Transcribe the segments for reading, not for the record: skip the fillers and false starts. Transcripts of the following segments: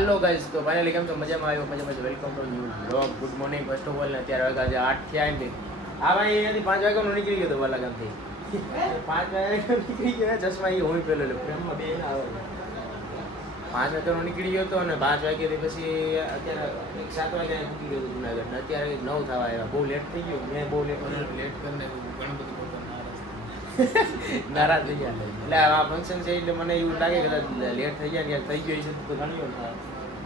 Hello guys, તો finally કેમ છો? મજામાં આવ્યો, મજામાં છો. Welcome to new blog. Good morning first of all. ને અત્યારે વાગ્યા 8 થયા ને આ ભાઈ અહીંયાથી 5 વાગ્યાનો નીકળી ગયો હતો બાલાગામથી. 5 વાગ્યાનો નીકળી ગયો. ચશ્મા એ હું પેલો લે પ્રેમમાં બે ના આવે. 5 વાગ્યાનો નીકળી ગયો હતો અને 5 વાગ્યાથી પછી અત્યારે 7 વાગ્યા નીકળી ગયો હતો જુનાગઢ. અત્યારે 9 થવા આવ્યા. બહુ લેટ થઈ ગયું. મેં બહુ લેટ કરીને ઘણું બધું નારાજ થઈ ગયા. એટલે આ ફંક્શન છે એટલે મને એવું લાગે કે લેટ થઈ ગયા થઈ ગયો છે તો ઘણી વાર થાય.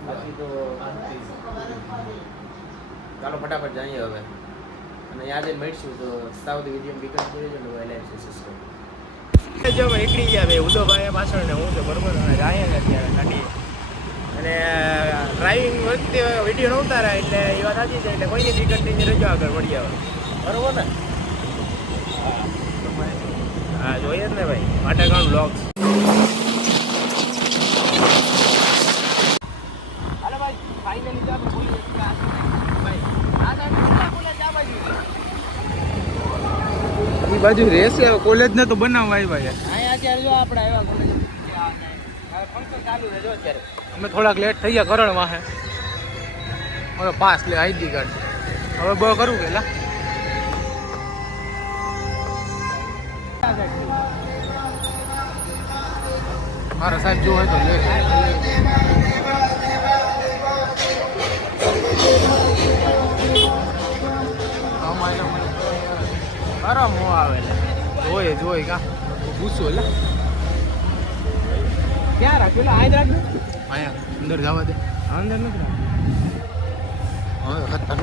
બાકી તો ચાલો ફટાફટ જઈએ હવે. અને યાદ મળીશું તો સાઉથ વિડીયો વિકલ્પ કરી દેજો ને લાઈક સબસ્ક્રાઈબ જો ભાઈ નીકળી ગયા ભાઈ ઉદોભાઈ પાછળ ને હું તો બરોબર જાય ને અત્યારે ગાડી અને ડ્રાઇવિંગ વખતે વિડીયો ન ઉતારાય એટલે એ વાત સાચી છે. એટલે કોઈની ટિકટની રજા આગળ મળી આવે બરોબર ને. હા જોઈએ જ ને ભાઈ વાટાઘાટ બ્લોગ્સ. હાલો ભાઈ ફાઇનલી તો આપણે બોલી ભાઈ આ સાઈડ બોલે જા બાજુ એ બાજુ રહેશે કોલેજ ને તો બનાવવાય ભાઈ. અહીંયા અત્યારે જો આપણે આવ્યા કોલેજ ફંક્શન ચાલુ છે જો અત્યારે. અમે થોડાક લેટ થઈ ગયા કરણ વાહે હવે પાસ લે આઈડી કાર્ડ હવે બહુ કરું કે લા મારા સાહેબ જો હોય તો લેટ આરામ મો આવે જોઈ કા પૂછો લે ક્યાં રાખ્યું આ રાખ્યું અહીંયા અંદર જવા દે અંદર નથી હવે ખતર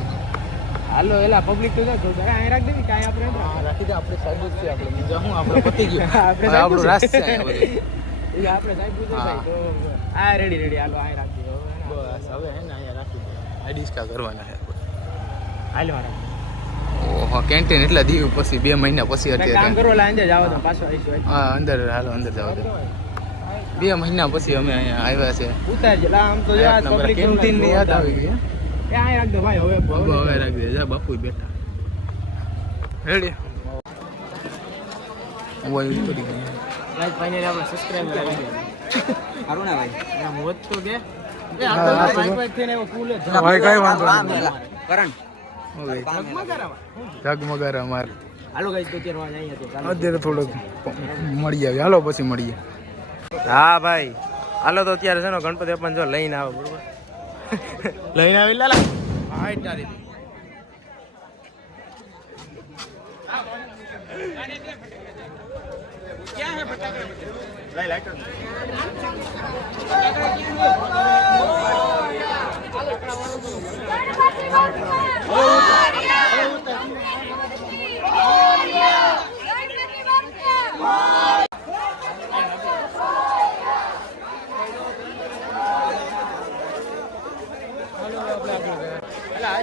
હાલો એલા પબ્લિક તો જાય અહીં રાખ દેવી કાંઈ આપણે રાખી દે આપણે સાહેબ જ છે આપણે બીજા હું આપણે પતી ગયું આપણું રાસ છે એ આપણે સાહેબ પૂછે ભાઈ તો આ રેડી હાલો અહીં રાખી દો બસ હવે હે ને અહીંયા રાખી દે આઈડિસ્કા કરવાના છે હાલ મારા ઓહો કેન્ટીન એટલા દીવ પછી 2 મહિના પછી કામ અત્યારે કરો લા અંદર જાવ તો પાછો આવીશું હા અંદર હાલો અંદર જાવ દે 2 મહિના પછી અમે અહીંયા આવ્યા છે ઉતારજે લા આમ તો જો આ પબ્લિક કેન્ટીન ની યાદ આવી ગઈ એ અહીં રાખ દો ભાઈ હવે હવે રાખ દે જા બાપુ બેઠા રેડી ઓય ઉતરી ગઈ ગાઈસ ફાઇનલી આપણે સબસ્ક્રાઇબ કરી દીધું અરુણા ભાઈ એમ હોત તો કે એ આ તો ભાઈ થઈને એવો ફૂલ જ ભાઈ કઈ વાંધો નહીં કરણ જગમગારા માર હાલો ગાઈસ તો અત્યારે અહીંયા તો અત્યારે થોડુંક મળી આવે હાલો પછી મળીએ હા ભાઈ હાલો તો અત્યારે છે ને ગણપતિ બાપાને જો લઈને આવે બરોબર લઈને આવી લાલા હાઈ તારી ક્યાં હે ફટાકડા લઈ લાઈટર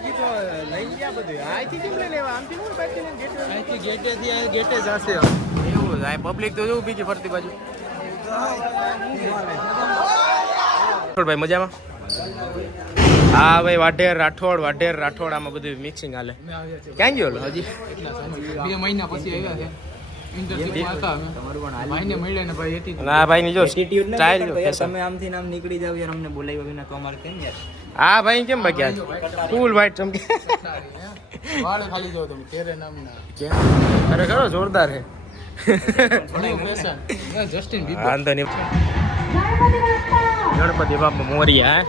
હજી તો લઈ ગયા બધું અહીંથી કેમ લઈ લેવા આમથી હું બાકી ગેટે જશે એવું આ પબ્લિક તો જોવું બીજી ફરતી બાજુ ભાઈ મજામાં હા ભાઈ વાઢેર રાઠોડ આમાં બધું મિક્સિંગ હાલે ક્યાં ગયો હજી 2 મહિના પછી આવ્યા છે ઇન્ટરશિપમાં હતા અમે ભાઈને મળ્યા ને ભાઈ એથી ના ભાઈ ની જો સ્ટાઇલ જો તમે આમથી નામ નીકળી જાવ યાર અમને બોલાવ્યા વિના તો અમારે કેમ યાર હા ભાઈ કેમ બાકી ફૂલ વાઈટ ચમકે વાળ ખાલી જાવ તમે તેરે નામના અરે ખરો જોરદાર હે જસ્ટિન વાંધો નહીં ગણપતિ બાપા મોરિયા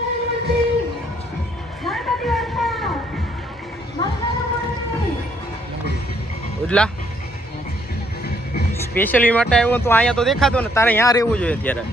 ઉજલા સ્પેશિયલી માટે આવ્યો તો અહીંયા તો દેખાતો ને તારે અહીંયા રહેવું જોઈએ અત્યારે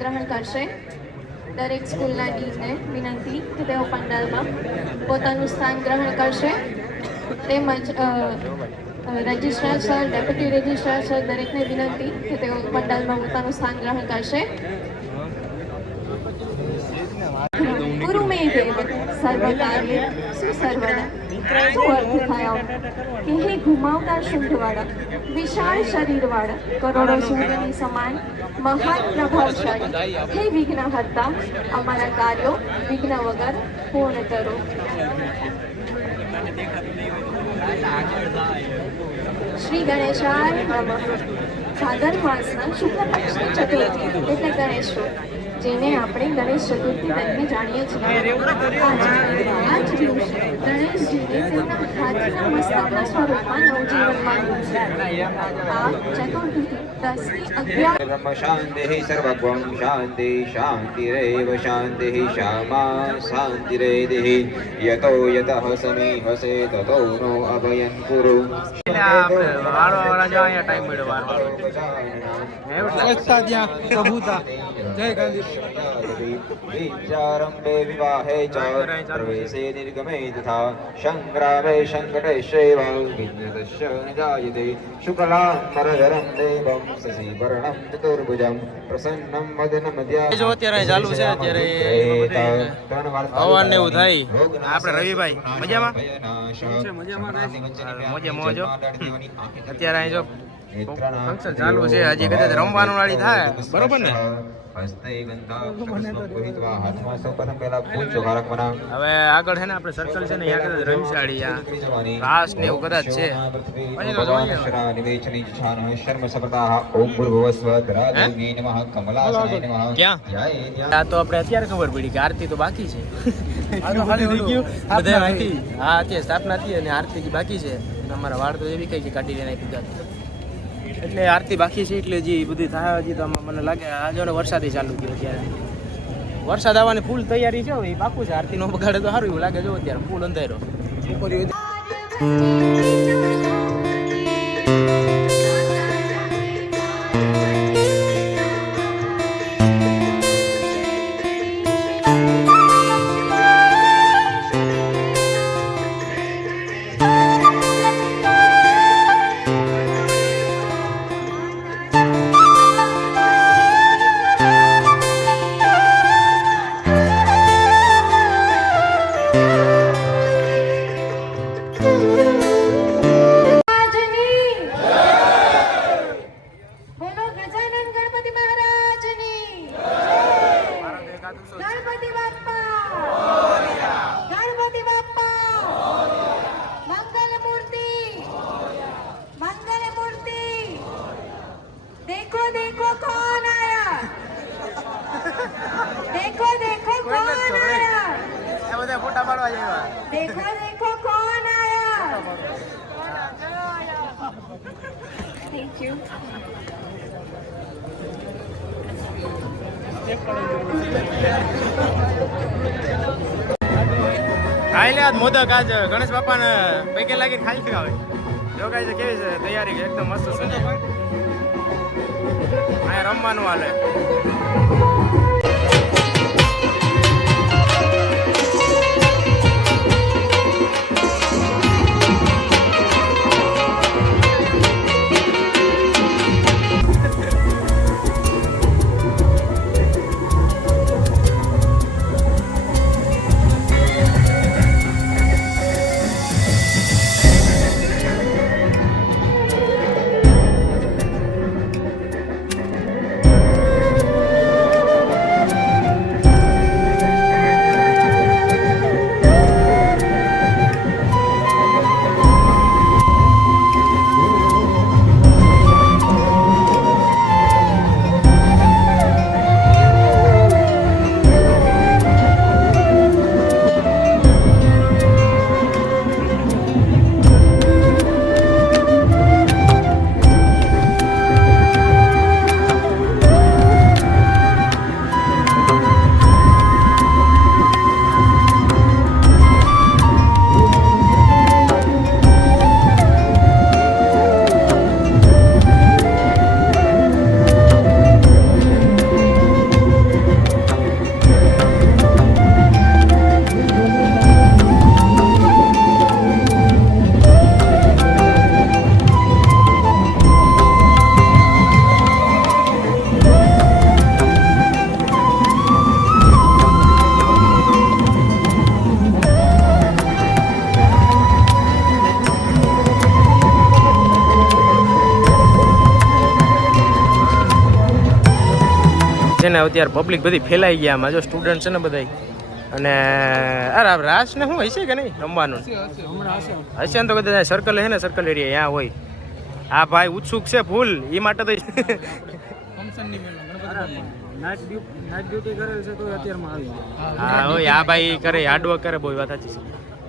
ગ્રહણ કરશે. દરેક સ્કૂલના ડીનને વિનંતી કે તેઓ પંડાલમાં પોતાનું સ્થાન ગ્રહણ કરશે. તેમજ registrar sir, deputy registrar sir દરેકને વિનંતી કે તેઓ પંડાલમાં પોતાનું સ્થાન ગ્રહણ કરશે. ગુરુમેદેવ સર્વકાર્ય સુસર્વદા. શું અર્થ થાય આવો? કે હે ઘુમાવદાર શૃંખવાળા, વિશાળ શરીરવાળા, કરોડો સૂર્યની સમાન મહાન પ્રભાવશાળી, હે વિઘ્નહર્તા, અમારા કાર્યો વિઘ્ન વગર પૂર્ણ કરો. શ્રી ગણેશાય નમઃ. ભાદર માસના શુક્લ પક્ષની ચતુર્થી એટલે ગણેશ ચોથ, જેને આપણે ગણેશ ચતુર્થી તરીકે જાણીએ છીએ. આ જ દિવસે ગણેશજીને તેમના હાથીના મસ્તકના સ્વરૂપમાં નવજીવન મળ્યું છે. આ ચતુર્થી 10 થી 11 ब्रह्म शांति सर्वगुण शांति शांतिरेव शांति श्यामा शांतिरेधि यतो यतः समीहसे ततो नो अभयं कुरु. આપણે વાળવા જો અહીંયા ટાઈમ મળ્યો વાળવાનો. સ્વચ્છતા ત્યાં પ્રભુતા. જય ગાંધી. विचारम्भे विवाहे च प्रवेशे निर्गमे तथा संग्रामे संकटेश्वैव विघ्नतस्य न जायते. शुक्लाम्बरधरं देवं शशिवर्णं चतुर्भुजं प्रसन्नं वदनं જો અત્યારે ચાલુ છે, અત્યારે હવાન ને એવું થાય. આપણે રવિભાઈ મજામાં મોજે મોજો. અત્યારે અહીં જો ફંક્શન ચાલુ છે, હજી કદાચ રમવાનું વાળી થાય, બરોબર ને? હસ્તે ગંધા પુષ્પમ હાથમાં સૌપ્રથમ પહેલા ફૂલ ચોખારક બનાવ. હવે આગળ છે ને આપણે સર્કલ છે ને અહીંયા કદાચ રવિશાળી રાસ ને એવું કદાચ છે. પછી તો જોઈએ નિવેચની છાન શર્મ સપ્રદાહ ઓમ ભૂર્ભુવસ્વ ધરાદેવી નમઃ કમલાસને નમઃ. ક્યાં આ તો આપણે અત્યારે ખબર પડી કે આરતી તો બાકી છે. બધા માહિતી હા અત્યારે સ્થાપના થઈ અને આરતી બાકી છે. અમારા વાળ તો એવી કઈ કે કાઢી લઈને આપી દીધા, એટલે આરતી બાકી છે. એટલે હજી બધું થાય. હજી તો મને લાગે આજે વરસાદ ચાલુ થયો. અત્યારે વરસાદ આવવાની ફૂલ તૈયારી છે. એ પાકું છે. આરતી નો બગાડે તો સારું એવું લાગે. જો અત્યારે ફૂલ અંધારો. ફોટા પાડવા જેવા. देखो देखो कौन आया. Thank you. ખાઈ લે આજ મોદક. આજ ગણેશ બાપાને પૈકે લાગીને ખાઈ લેવા. જો કાંઈ છે કેવી છે તૈયારી? એકદમ મસ્ત છે. અહીંયા રમવાનું હાલે. ને અત્યારે પબ્લિક બધી ફેલાઈ ગયા આમાં જો સ્ટુડન્ટ છે ને બધા અને અરે રાસ ને શું હશે કે નહીં રમવાનું હશે ને તો કદાચ સર્કલ છે ને સર્કલ એરિયા ત્યાં હોય આ ભાઈ ઉત્સુક છે ફૂલ એ માટે તો હા હોય આ ભાઈ કરે હાર્ડવર્ક કરે બહુ વાત સાચી છે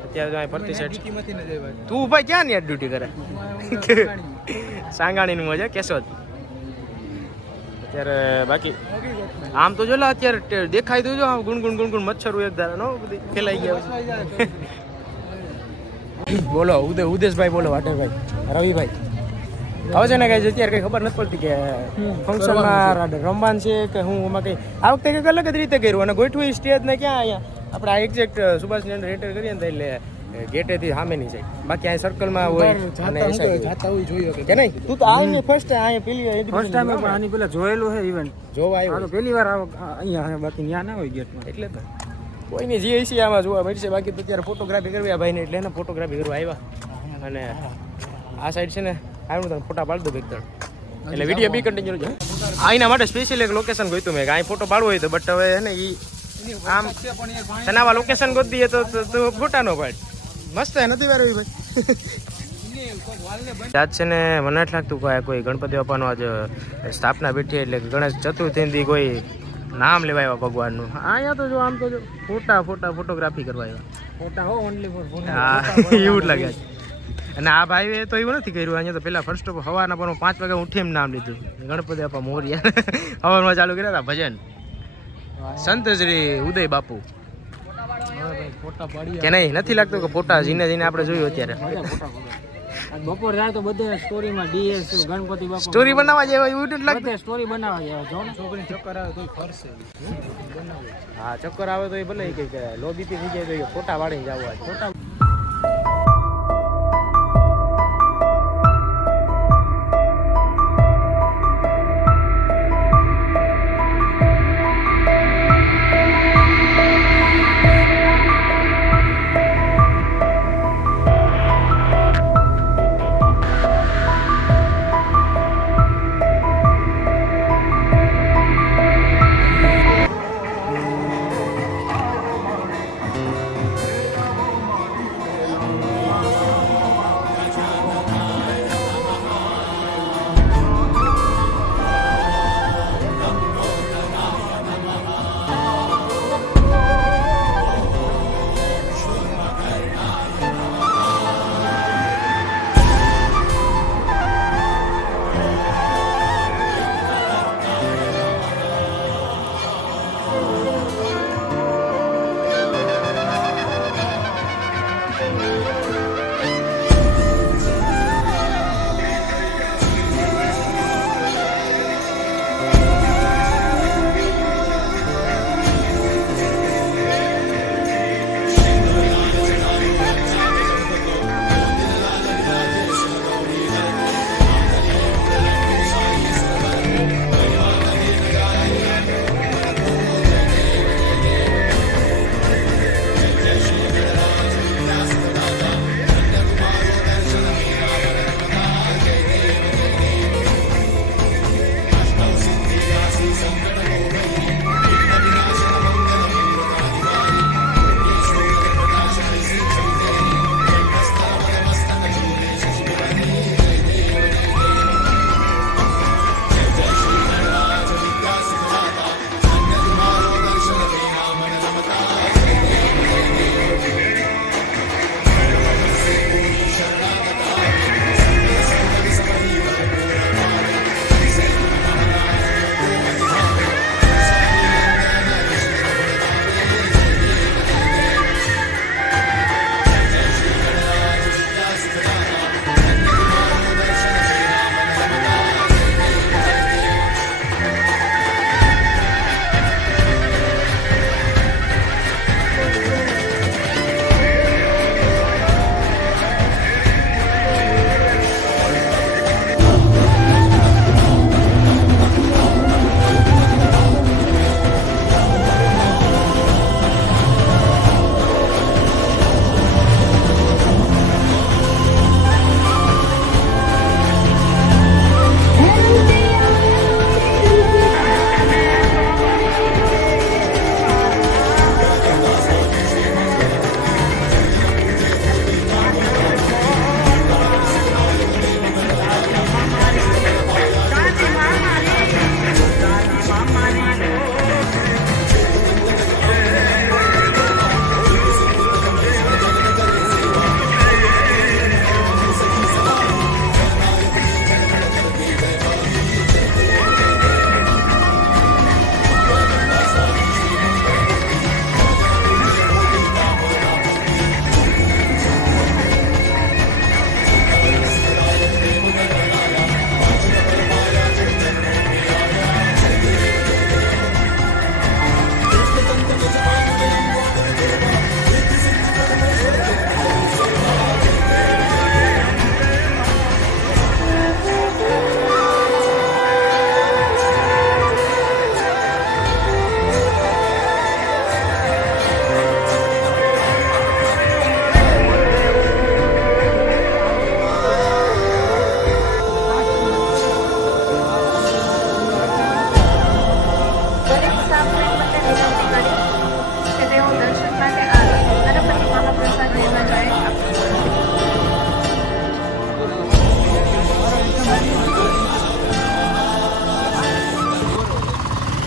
અત્યારે ફરતી સાઈડ તું ભાઈ ક્યાં ની ડ્યુટી કરે સાંગાણીનું મજા કેશોદ અત્યારે બાકી આમ તો જો અત્યારે દેખાય તો જો ગુણગુણ ગુણગુણ મચ્છર એક ધારા નો બધી ફેલાઈ ગયા બોલો ઉદેશભાઈ બોલો વાટરભાઈ રવિભાઈ હવે છે ને કઈ અત્યારે કઈ ખબર નથી પડતી કે ફંક્શનમાં રમવાનું છે કે હું એમાં કઈ આ વખતે કંઈક અલગ જ રીતે કર્યું અને ગોઠવું સ્ટેજ ને ક્યાં અહીંયા આપણે આ એક્ઝેક્ટ સુભાષની અંદર એન્ટર કરીએ ને એટલે ગેટેથી સામેની સાઈડ બાકી આ સર્કલમાં હોય અને એ સાઈડ કે નહીં તું તો આવી ફર્સ્ટ અહીંયા પેલી ફર્સ્ટ ટાઈમ પણ આની પેલા જોયેલું છે ઇવેન્ટ જોવા આવ્યો તો પહેલી વાર અહીંયા બાકી ત્યાં ના હોય ગેટમાં એટલે તો કોઈની જે હશે આમાં જોવા મળશે બાકી તો અત્યારે ફોટોગ્રાફી કરવી આ ભાઈને એટલે એને ફોટોગ્રાફી કરવા આવ્યા અને આ સાઈડ છે ને આવ્યું તમે ફોટા પાડી દો બે ત્રણ એટલે વિડીયો બી કન્ટિન્યુ છે આના માટે સ્પેશિયલ એક લોકેશન ગોઈતું મેં કે અહીં ફોટો પાડવો હોય તો બટ હવે હે ને એ આમ તને આવા લોકેશન ગોતી દઈએ તો ફોટા નો પાડ મસ્ત હે નથી વારવી ભાઈ આજ છે ને મને નથી લાગતું કોઈ ગણપતિ બાપાનો આજ સ્થાપના બેઠી એટલે ગણેશ ચતુર્થી કોઈ નામ લેવા આવ્યા ભગવાનનું અહીંયા તો જો આમ તો જો ફોટોગ્રાફી કરવા આવ્યા ફોટા હો ઓનલી ફોર ફોટા હા એવું જ લાગે છે અને આ ભાઈએ તો એવું નથી કર્યું અહીંયા તો પેલા ફર્સ્ટ ઓફ હવાના પર 5 વાગે ઉઠી એમ નામ લીધું ગણપતિ બાપા મોરિયા હવારમાં ચાલુ કર્યા હતા ભજન સંત શ્રી ઉદય બાપુ કે નહીં નથી લાગતું કે ફોટા જીને આપણે જોયું અત્યારે બપોર જાય તો બધે સ્ટોરીમાં ડીએસ ગણપતિ બાપા સ્ટોરી બનાવવા જેવા એવું નથી લાગતું બધે સ્ટોરી બનાવવા જેવા જો છોકરી ચક્કર આવે તોય ફરશે હા ચક્કર આવે તો એ ભલે કે લોબીથી થઈ જાય તો એ ફોટા વાળીને જવા ફોટા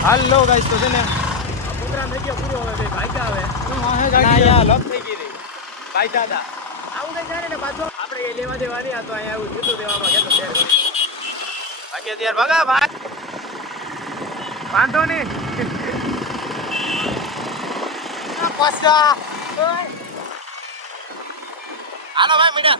હાલો ગાઈસ તો છે ને પ્રોગ્રામ થઈ ગયો પૂરો હવે ભાઈ આવે ના યાર લોક થઈ ગઈ રે ભાઈ દાદા આવું કઈ જાણે ને પાછો આપણે એ લેવા દેવાની આ તો અહીંયા આવું જૂતું દેવામાં ગયા તો બાકી અત્યારે ભગા ભાઈ વાંધો નહીં પાછા હાલો ભાઈ મીડા